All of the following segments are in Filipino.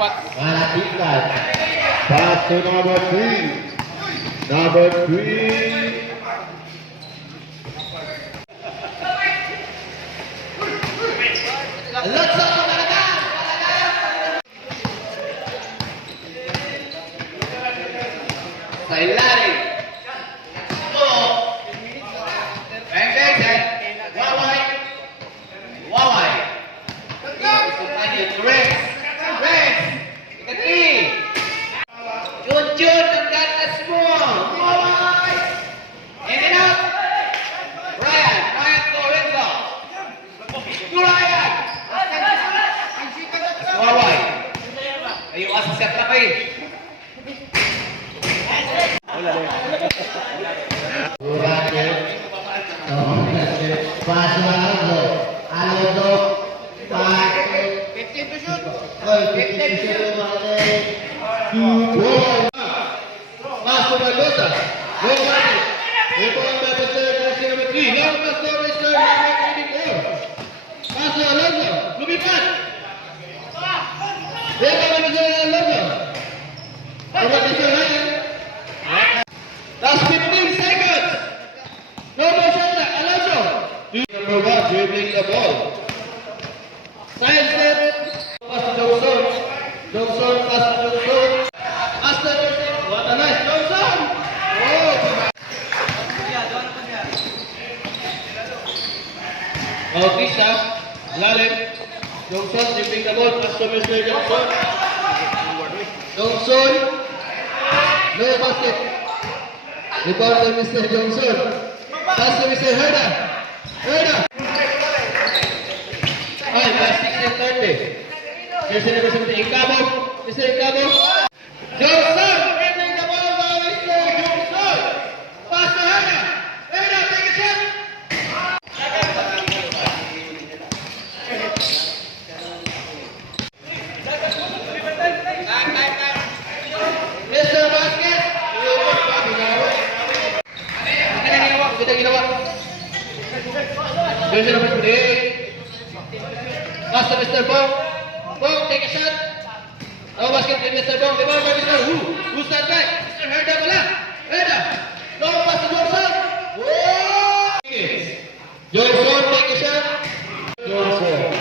Malatikan. Pass to number 3. Number 3. Alonso, Malaga! Sa ilalim. Waway. Waway. Rex. Rex. Ikati. Jun, ang gatas mo. Waway. In and out. Ryan Lorenzo. Ryan. Waway. Ayaw asasat na kayo. Pass to Alonso. Alonso. Pass. 15 to shoot. 15 to shoot. Pass to Barbosa. Go Martin. Ito ang dapat sa jersey number 3. Now pass to Mr. number 24. Pass to Alonso. Lumipat. Ito ang Mr. Alonso. Over Mr. Ryan. Last 15 seconds. No more shot. Alonso. Number 1 dribbling the ball. Side step. Pass to Johnson. Johnson pass to Johnson. Master. What a nice Johnson. Oh. Bautista. Lalim. Johnson dribbling the ball. Pass to Mr. Johnson. Johnson. No basket. Rebound to Mr. Johnson. Pass to Mr. Herda. Herda. Ay, plastic na 30. Jersey number 17. Incabo. Mr. Incabo. Johnson. Dribbling the ball by Mr. Johnson. Pass to Herda. Herda, take a shot. Mr. Basket. Kita ginawa. Jersey number 28. Pass to Mr. Bong. Bong, take a shot. No basket with Mr. Bong. Rebound by Mr. Wu. Who's that back? Mr. Herda pala. Herda. No pass to Johnson. Whoa! Johnson, take a shot. Johnson.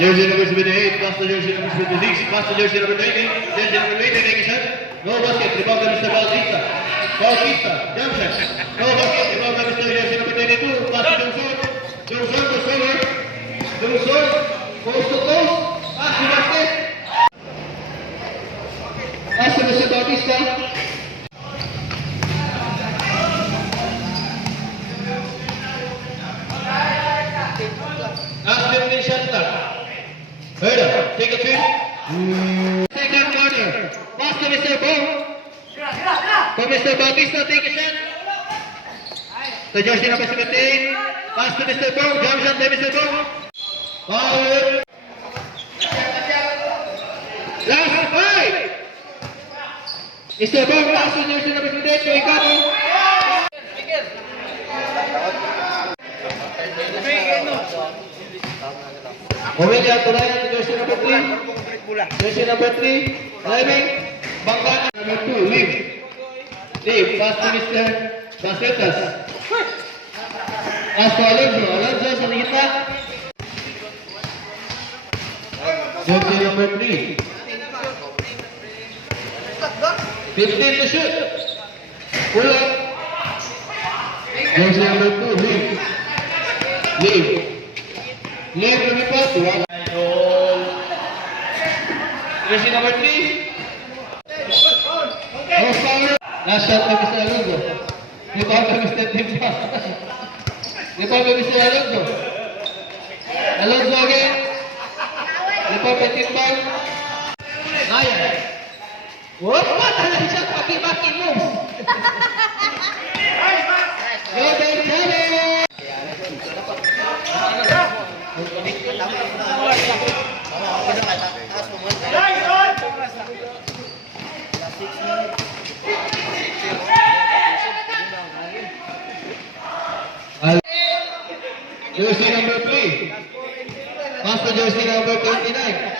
Jersey number 78. Pass to jersey number 76. Pass to jersey number 20. Jersey number 20, take a shot. No basket. Rebound by Mr. Bautista. Bautista, jump shot. No basket. Rebound by Mr. Jersey number 22. Pass to Johnson. Johnson to Soler. Johnson. Post to post. Pass to basket. Pass to Mr. Bautista. Last 15 shot clock. Herda, take a three. Second corner. Pass to Mr. Bong. To Mr. Bautista, take a shot. To jersey number 17. Pass to Mr. Bong. Jump shot by Mr. Bong. Foul. Last 5. Mr. Bong, pass to jersey number 17. To Incabo. Moving out to Ryan to jersey number 3. Jersey number 3. Driving. Bangka number 2. Leave. Leave. Pass to Mr. Basetas. Pass to Alonso. Alonso sa kita. Jersey number 3. 15 to shoot. Pull up. Jersey number 2. Leave. Leave. Leave lumipat. Jersey number 3. No foul. Last shot by Mr. Alonso. Rebound by Mr. Timpa. Rebound by Mr. Alonso. Alonso again. Rebound by Timpa. Ryan. What? Ano siya? Paki-paki moves. Yo, Ben Chávez. Jersey number 3. Pass to jersey number 29.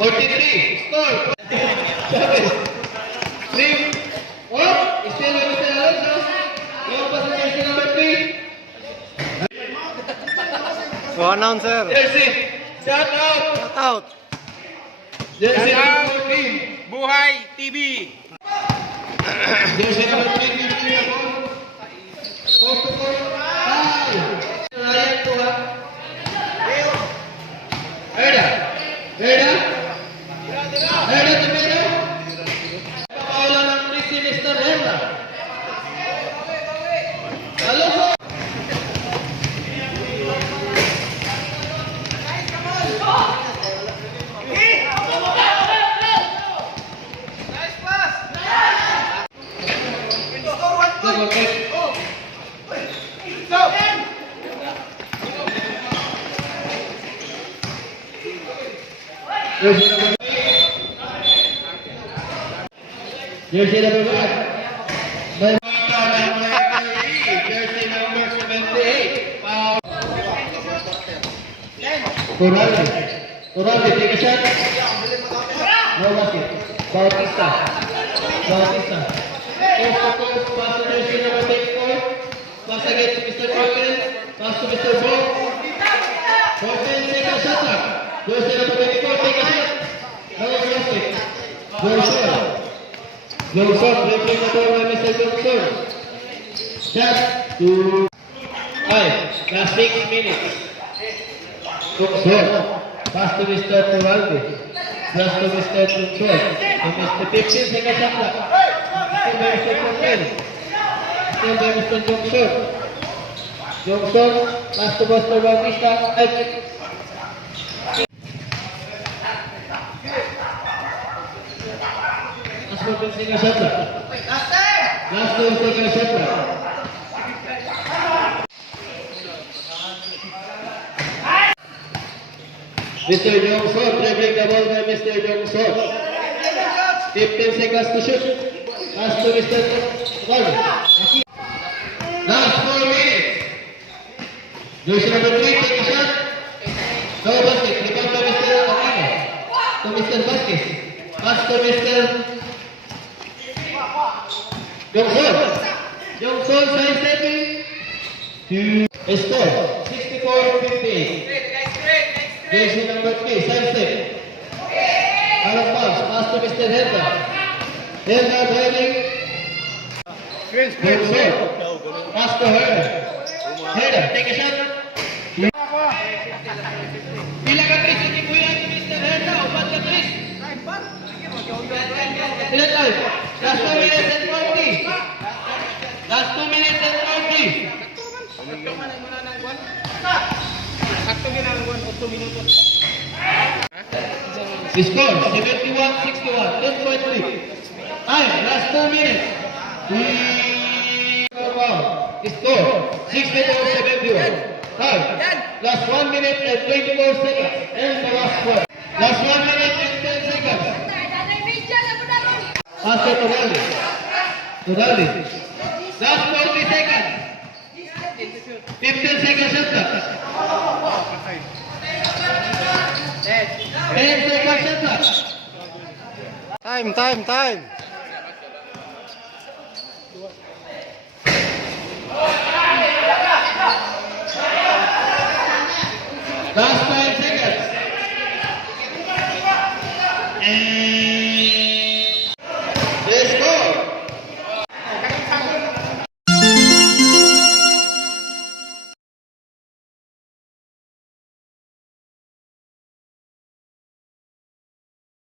43. Score. 7. 3. Oh, still with Mr. Alonso. Lumabas ang jersey number 3. So, announcer. Jersey. Shout out. Shout out. Jersey Shout out. number 14. Buhay TV. Jersey number 3. Post to post. Ryan to ha. Herda. Herda. Herda Timero. Papawala ng free si Mr. Herda. Alonso. Jersey number 1. Jersey number 78. Turalde, take a shot. No basket. Bautista. Bautista. Post to post, pass to jersey number 34. Pass again to Mr. Corcoran. Pass to Mr. Bob. Corcoran, take a shot. Jersey number 24, take a shot. No basket. Johnson. Johnson, dribbling the ball by Mr. Johnson. Shot to 5. Last 6 minutes. Johnson. Pass to Mr. Turalde. Pass to Mr. Johnson. And Mr. 15 second shot clock. Still by Mr. Corcoran. Still by Mr. Johnson. Johnson. Pass to Mr. Bautista. Last 14 second shot clock. Last 2 second shot clock. Mr. Johnson, dribbling the ball by Mr. Johnson. 15 seconds to shoot. Pass to Mr. Johnson. Last 4 minutes. Jersey number 3, take a shot. No basket. Rebound by Mr. Aquino. To Mr. Vasquez. Pass to Mr. Johnson. Johnson, size 7. To score. 64-58. Jersey number 3, size 7. Out of bounds. Pass to Mr. Herda. Herda driving. Johnson. Pass to Herda. Herda, take a shot. Pila ka 3 si Kuya ni Mr. Herda. Upat ka 3. Pila tayo? Last 2 minutes and 40. Last 2 minutes and 40. Sakto ginagawa 8 minutos. Score 71-61. 10.3. Time. Last 2 minutes. Score 64-71. Time. Last 1 minute and 24 seconds. And the last one. Last 1 minute and 10 seconds. Pass to Turalde. Turalde. Last 40 seconds. 15 seconds shot clock. 10 seconds shot clock. Time. Last 5 seconds. And